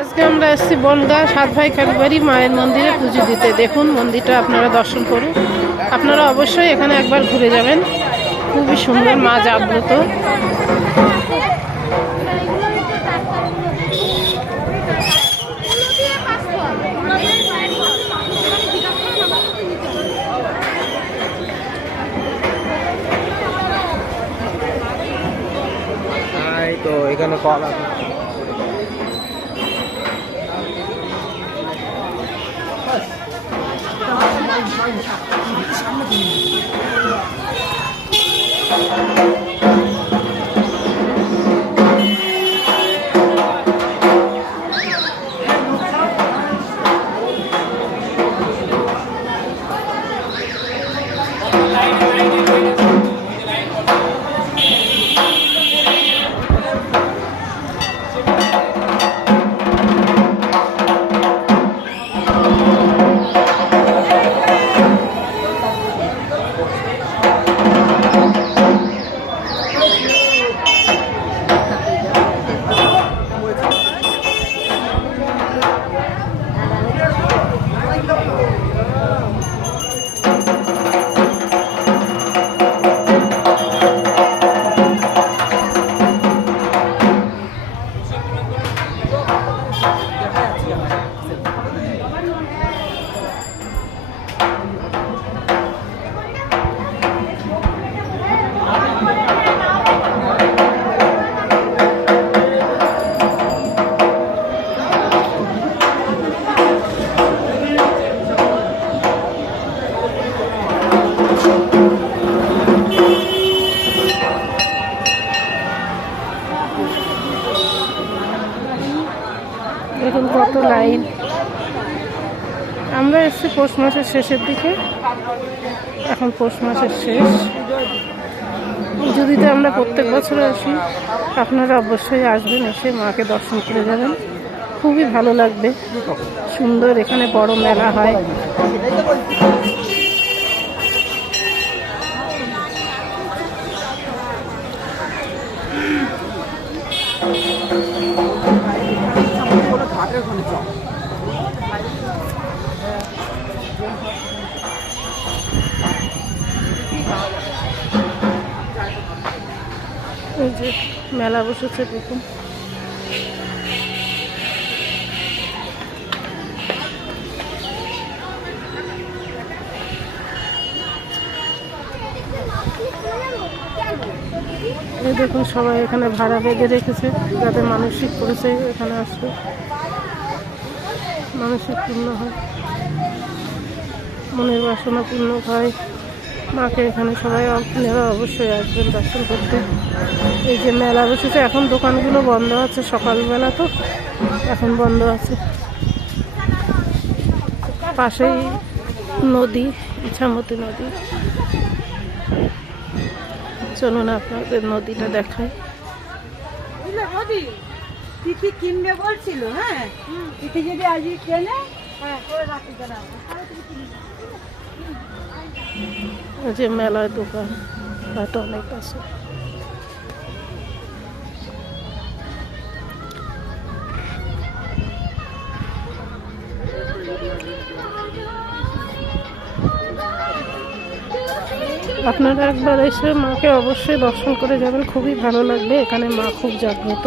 আজকে আমরা এসেছি বনগাঁ সাত ভাই কালীবাড়ি মায়ের মন্দিরে পুজো দিতে। দেখুন মন্দিরটা আপনারা দর্শন করুন। আপনারা অবশ্যই এখানে একবার ঘুরে যাবেন, খুবই সুন্দর, মা জাগ্রত। তো এখানে কল আছে। দেখুন কত লাইন। আমরা এসেছি পৌষ মাসের শেষের দিকে, এখন পৌষ মাসের শেষ। পুজো দিতে আমরা প্রত্যেক বছর আসি, আপনারা অবশ্যই আসবেন, এসে মাকে দর্শন করে যাবেন, খুবই ভালো লাগবে। সুন্দর, এখানে বড় মেলা হয়। এই যে মেলা বসেছে দেখুন। এই দেখুন সবাই এখানে ভাড়া বেঁধে রেখেছে, যাতে মানসিক করেছে এখানে আসবে, মানসিক পূর্ণ হয়, মনের বাসনা পূর্ণ হয়। মাকে এখানে সবাই আপনারা অবশ্যই আসবেন দর্শন করতে। এই যে মেলা বসেছে, এখন দোকানগুলো বন্ধ আছে, সকালবেলা তো এখন বন্ধ আছে। পাশেই নদী, ইছামতি নদী। চলুন আপনাদের নদীটা দেখায়। তিথি কিনবে বলছিল, হ্যাঁ তিথি যদি আজকে কেনে যে মেলার দোকান হয়তো অনেক আছে। আপনারা একবার এসে মাকে অবশ্যই দর্শন করে যাবেন, খুবই ভালো লাগবে। এখানে মা খুব জাগ্রত।